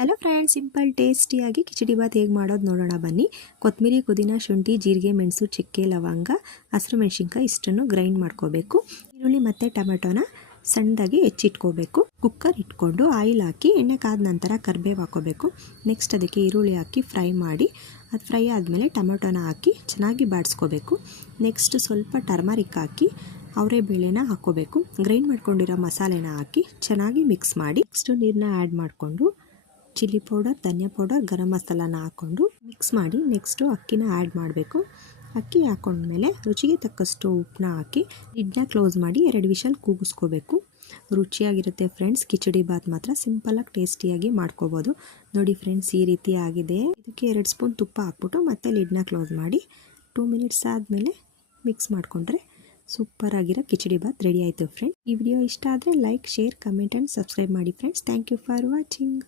Hello friends, simple ಟೇಸ್ಟಿಯಾಗಿ ಕಿಚಡಿ ಬಾತ್ ಹೇಗೆ ಮಾಡೋದು ನೋಡೋಣ ಬನ್ನಿ. ಕೊತ್ತಂಬರಿ, ಪುದೀನ, ಶುಂಠಿ, ಜೀರಿಗೆ, ಮೆಣಸು, ಚಕ್ಕೆ, ಲವಂಗ, ಹಸಿರು ಮೆಣಸಿನ್ಕಾಯಿ ಇಷ್ಟನ್ನು ಗ್ರೈಂಡ್ ಮಾಡ್ಕೋಬೇಕು. ಈರುಳ್ಳಿ ಮತ್ತು ಟೊಮೆಟೊನ ಸಣ್ಣದಾಗಿ ಹೆಚ್ಚಿಟ್ಕೋಬೇಕು. ಕುಕ್ಕರ್ ಇಟ್ಕೊಂಡು ಆಯಿಲ್ ಹಾಕಿ ಎಣ್ಣೆ ಕಾದ ನಂತರ ಕರಿಬೇವು ಹಾಕೋಬೇಕು. ನೆಕ್ಸ್ಟ್ ಅದಕ್ಕೆ ಈರುಳ್ಳಿ ಹಾಕಿ ಫ್ರೈ ಮಾಡಿ, ಅದು ಫ್ರೈ ಆದಮೇಲೆ ಟೊಮೆಟೊನ ಹಾಕಿ ಚೆನ್ನಾಗಿ ಬಾಡಿಸ್ಕೋಬೇಕು. ನೆಕ್ಸ್ಟ್ ಸ್ವಲ್ಪ ಟರ್ಮರಿಕ್ ಹಾಕಿ ಅವರೇ ಬೇಳೆನ ಹಾಕೋಬೇಕು. ಗ್ರೈಂಡ್ ಮಾಡ್ಕೊಂಡಿರೋ ಮಸಾಲೆನ ಹಾಕಿ ಚೆನ್ನಾಗಿ ಮಿಕ್ಸ್ ಮಾಡಿ ನೆಕ್ಸ್ಟ್ ನೀರನ್ನ ಆ್ಯಡ್ ಮಾಡಿಕೊಂಡು ಚಿಲ್ಲಿ ಪೌಡರ್, ಧನಿಯಾ ಪೌಡರ್, ಗರಂ ಮಸಾಲಾನ ಹಾಕ್ಕೊಂಡು ಮಿಕ್ಸ್ ಮಾಡಿ ನೆಕ್ಸ್ಟು ಅಕ್ಕಿನ ಆ್ಯಡ್ ಮಾಡಬೇಕು. ಅಕ್ಕಿ ಹಾಕೊಂಡ್ಮೇಲೆ ರುಚಿಗೆ ತಕ್ಕಷ್ಟು ಉಪ್ಪನ್ನ ಹಾಕಿ ಲಿಡ್ನ ಕ್ಲೋಸ್ ಮಾಡಿ 2 ವಿಷಲ್ ಕೂಗಿಸ್ಕೋಬೇಕು. ರುಚಿಯಾಗಿರುತ್ತೆ ಫ್ರೆಂಡ್ಸ್. ಕಿಚಡಿ ಬಾತ್ ಮಾತ್ರ ಸಿಂಪಲಾಗಿ ಟೇಸ್ಟಿಯಾಗಿ ಮಾಡ್ಕೋಬೋದು. ನೋಡಿ ಫ್ರೆಂಡ್ಸ್, ಈ ರೀತಿ ಆಗಿದೆ. ಇದಕ್ಕೆ 2 ಸ್ಪೂನ್ ತುಪ್ಪ ಹಾಕ್ಬಿಟ್ಟು ಮತ್ತೆ ಲಿಡ್ನ ಕ್ಲೋಸ್ ಮಾಡಿ 2 ಮಿನಿಟ್ಸ್ ಆದಮೇಲೆ ಮಿಕ್ಸ್ ಮಾಡಿಕೊಂಡ್ರೆ ಸೂಪರ್ ಆಗಿರೋ ಕಿಚಡಿ ಬಾತ್ ರೆಡಿ ಆಯಿತು ಫ್ರೆಂಡ್ಸ್. ಈ ವಿಡಿಯೋ ಇಷ್ಟ ಆದರೆ like, share, comment and subscribe ಮಾಡಿ friends. Thank you for watching.